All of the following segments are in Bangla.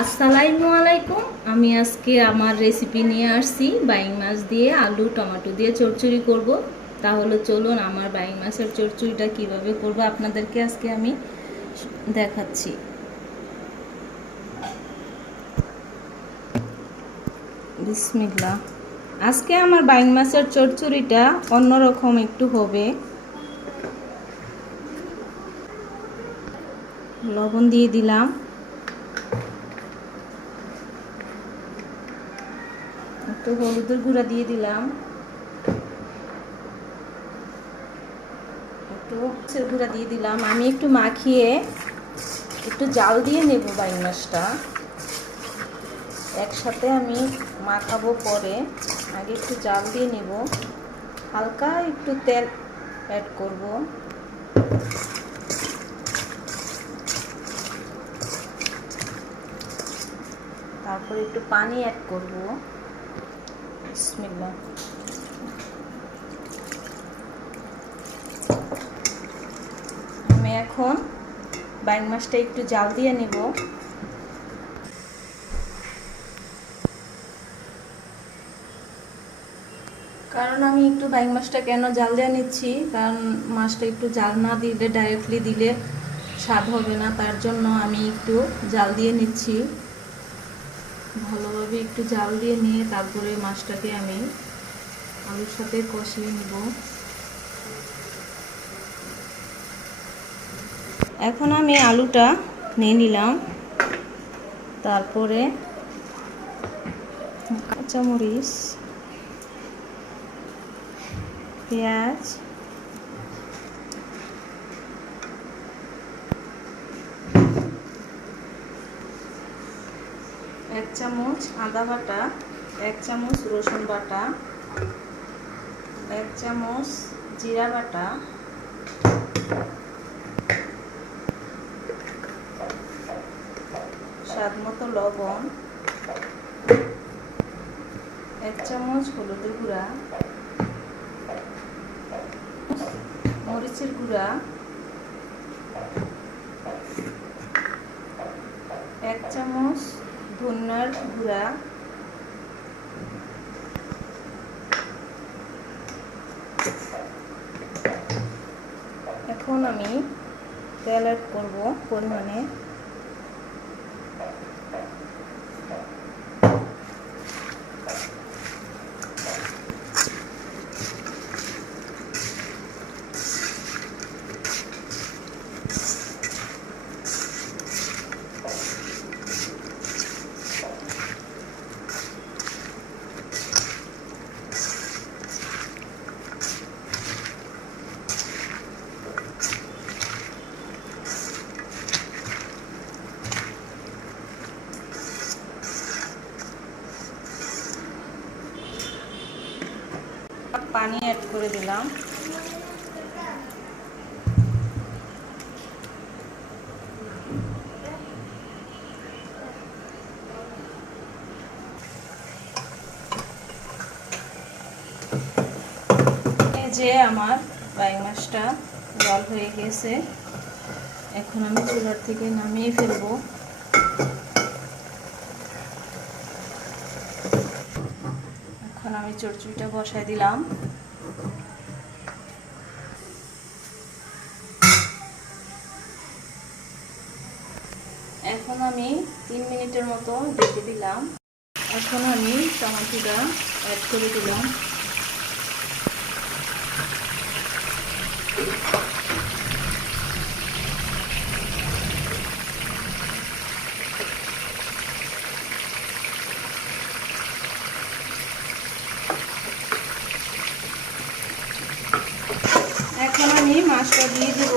আসসালামু আলাইকুম। আমি আজকে আমার রেসিপি নিয়ে আসছি বাইং মাছ দিয়ে আলু টমেটো দিয়ে চচ্চড়ি করব। তাহলে চলুন আমার বাইং মাছের চচ্চড়িটা কিভাবে করব আপনাদেরকে আজকে আমি দেখাচ্ছি। বিসমিল্লাহ। আজকে আমার বাইং মাছের চচ্চড়িটা অন্যরকম একটু হবে। লবণ দিয়ে দিলাম, একটু হলুদের গুঁড়া দিয়ে দিলাম, একটু গুঁড়া দিয়ে দিলাম। আমি একটু মাখিয়ে একটু জাল দিয়ে নেব বাইং মাছটা। একসাথে আমি মাখাবো, পরে আগে একটু জাল দিয়ে নেব, হালকা একটু তেল অ্যাড করব। তারপর একটু পানি অ্যাড করব। বিসমিল্লাহ। আমি এখন বাইং মাছটা একটু জাল দিয়ে নেব। কারণ আমি একটু বাইং মাছটা কেন জাল দিয়ে নিচ্ছি, কারণ মাছটা একটু জাল না দিলে, ডাইরেক্টলি দিলে স্বাদ হবে না, তার জন্য আমি একটু জাল দিয়ে নিচ্ছি। ভালোভাবে একটু জাল দিয়ে নিয়ে তারপরে মাছটাকে আমি আলুর সাথে কষিয়ে নেব। এখন আমি আলুটা নিয়ে নিলাম, তারপরে কাঁচামরিচ, পেঁয়াজ, এক চামচ আদা বাটা, এক চামচ রসুন বাটা, এক চামচ জিরা বাটা, স্বাদ মতো লবণ, এক চামচ হলুদের গুঁড়া, মরিচের গুঁড়া, এক চামচ ধনিয়ার গুঁড়া, এখন আমি তেল অ্যাড করব পরিমাণে। পানি অ্যাড করে দিলাম। এই যে আমার বাইং মাছটা জল হয়ে গেছে, এখন আমি চুলার থেকে নামিয়ে ফেলবো। এখন আমি চচ্চড়িটা বসায় দিলাম। এখন আমি 3 মিনিটের মতো ঢেকে দিলাম। এখন আমি টমেটোটা অ্যাড করে দিলাম। এখন আমি মাছটা দিয়ে দেব।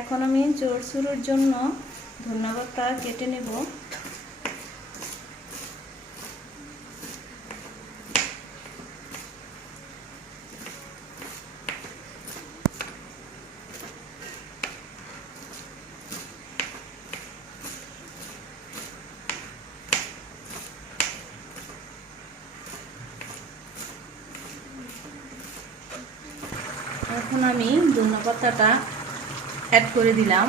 এখন আমি চচ্চড়ির জন্য ধনেপাতা কেটে নেব। এখন আমি ধনেপাতাটা অ্যাড করে দিলাম।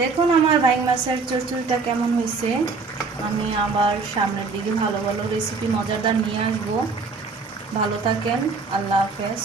দেখুন আমার বাইং মাছের চচ্চড়িটা কেমন হয়েছে। আমি আবার সামনের দিকে ভালো ভালো রেসিপি মজাদার নিয়ে আসবো। ভালো থাকেন, আল্লাহ হাফেজ।